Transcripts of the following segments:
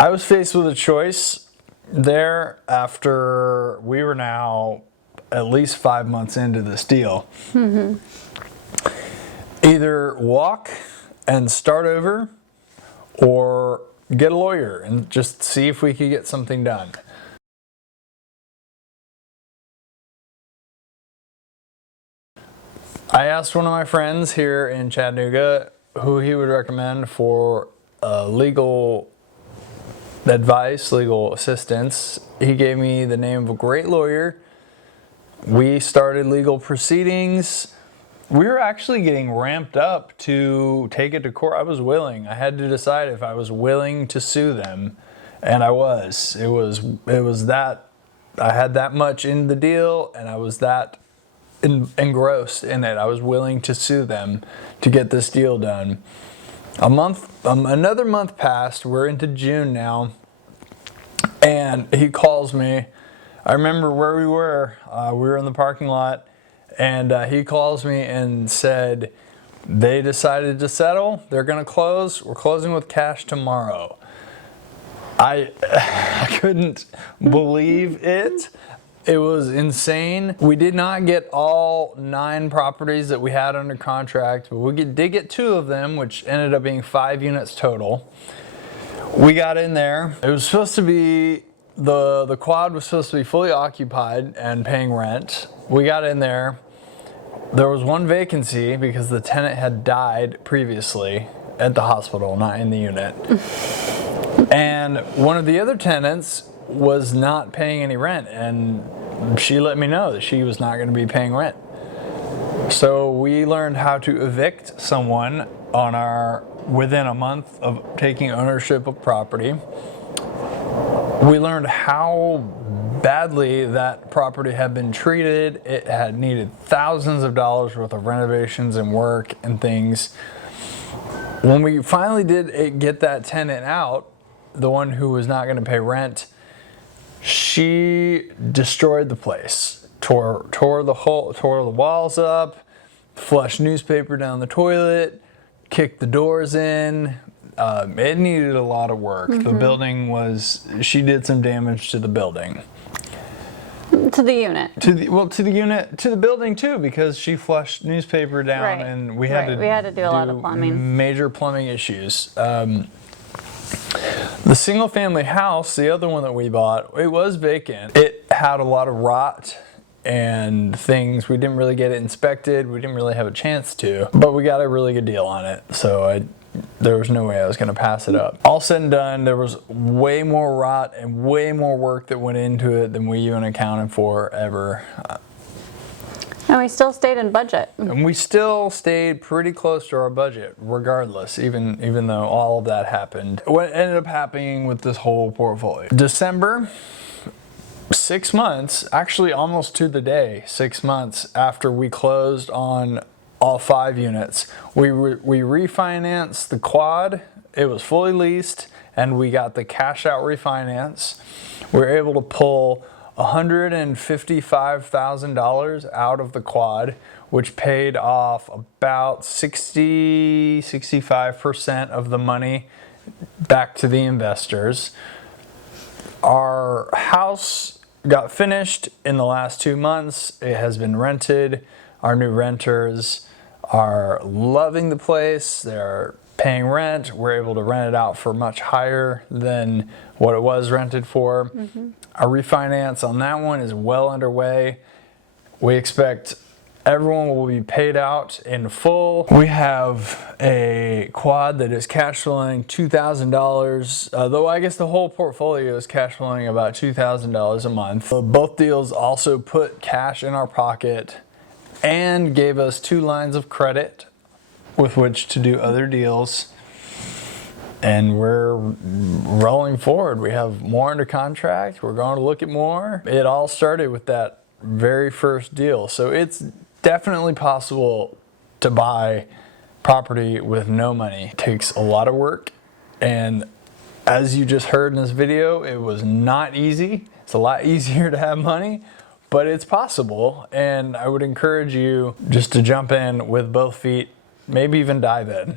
I was faced with a choice there after we were now at least 5 months into this deal. Either walk and start over or get a lawyer and just see if we could get something done. I asked one of my friends here in Chattanooga who he would recommend for legal advice, legal assistance. He gave me the name of a great lawyer. We started legal proceedings. We were actually getting ramped up to take it to court. I was willing. I had to decide if I was willing to sue them, and I was. It was that I had that much in the deal, and I was that engrossed in it. I was willing to sue them to get this deal done. Another month passed. We're into June now, and he calls me. I remember where we were. We were in the parking lot, and he calls me and said they decided to settle. They're going to close. We're closing with cash tomorrow. I couldn't believe it. It was insane. We did not get all 9 properties that we had under contract, but we did get 2 of them, which ended up being 5 units total. We got in there. It was supposed to be, the quad was supposed to be fully occupied and paying rent. We got in there. There was 1 vacancy because the tenant had died previously at the hospital, not in the unit. And one of the other tenants was not paying any rent, and she let me know that she was not going to be paying rent. So we learned how to evict someone within a month of taking ownership of property. We learned how badly that property had been treated. It had needed thousands of dollars worth of renovations and work and things. When we finally did get that tenant out, the one who was not going to pay rent, she destroyed the place, tore the walls up, flushed newspaper down the toilet, kicked the doors in. It needed a lot of work. The building she did some damage to the building. To the unit. To the building too, because she flushed newspaper down, and we had to do a lot of plumbing. Major plumbing issues. The single family house, the other one that we bought, it was vacant. It had a lot of rot and things. We didn't really get it inspected. We didn't really have a chance to, but we got a really good deal on it. So there was no way I was going to pass it up. All said and done, there was way more rot and way more work that went into it than we even accounted for ever. And we still stayed in budget. And we still stayed pretty close to our budget, regardless, even though all of that happened. What ended up happening with this whole portfolio? December, 6 months, actually almost to the day, 6 months after we closed on all 5 units, we refinanced the quad. It was fully leased, and we got the cash out refinance. We were able to pull $155,000 out of the quad, which paid off about 65% of the money back to the investors. Our house got finished in the last 2 months. It has been rented. Our new renters are loving the place. They're paying rent. We're able to rent it out for much higher than what it was rented for. Our refinance on that one is well underway. We expect everyone will be paid out in full. We have a quad that is cash flowing $2,000, though I guess the whole portfolio is cash flowing about $2,000 a month. Both deals also put cash in our pocket and gave us 2 lines of credit with which to do other deals. And we're rolling forward. We have more under contract. We're going to look at more. It all started with that very first deal. So it's definitely possible to buy property with no money. It takes a lot of work. And as you just heard in this video, it was not easy. It's a lot easier to have money, but it's possible. And I would encourage you just to jump in with both feet, maybe even dive in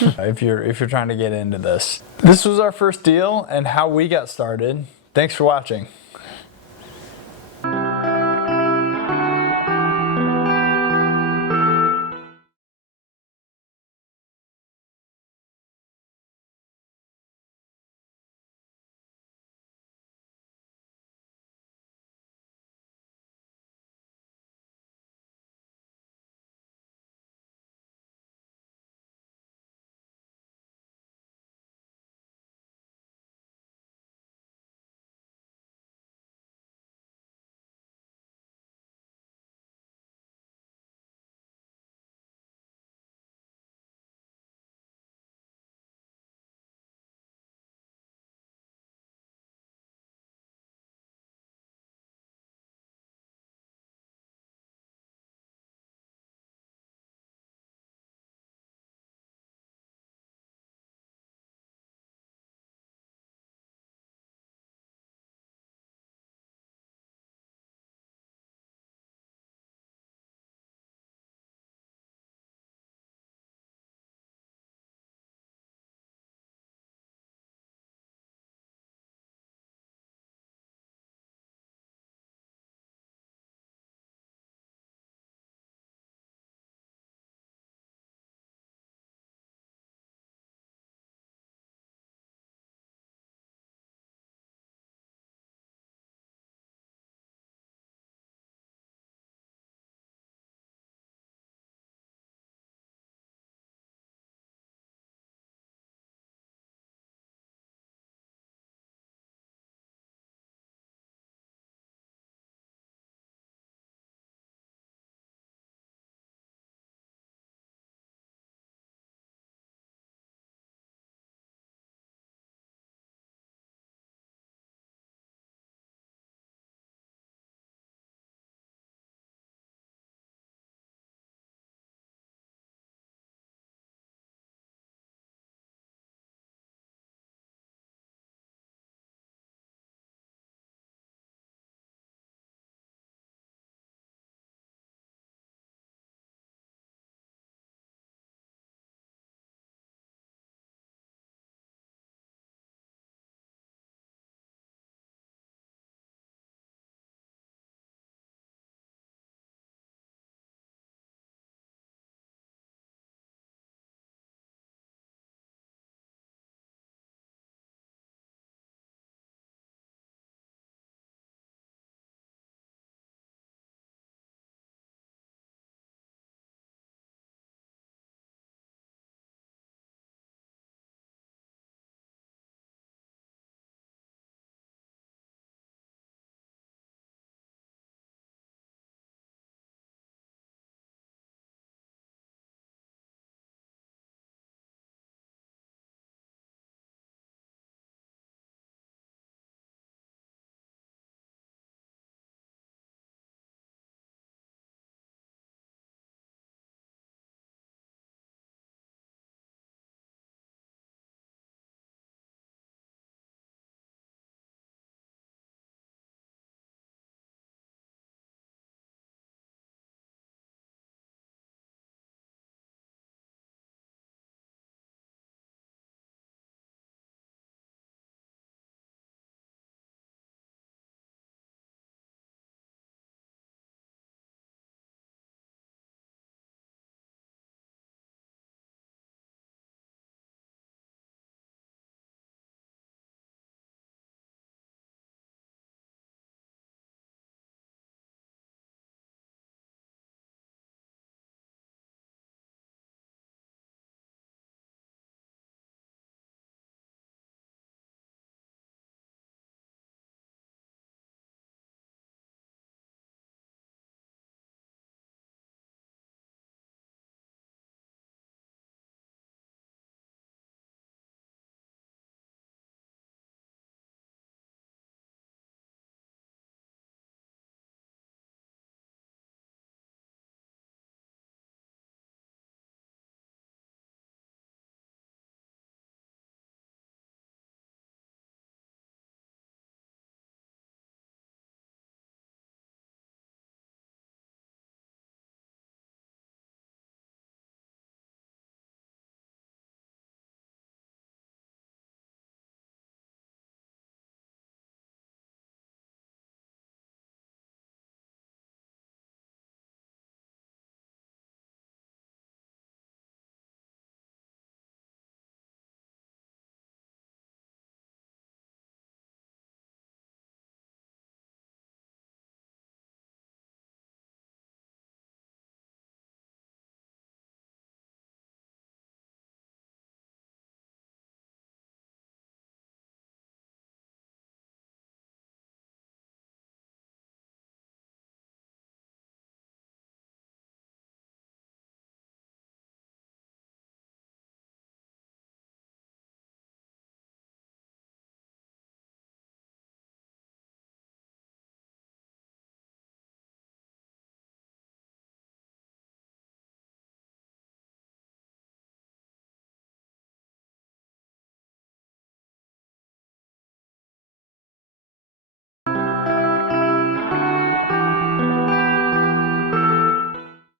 if you're trying to get into this. This was our first deal and how we got started. Thanks for watching.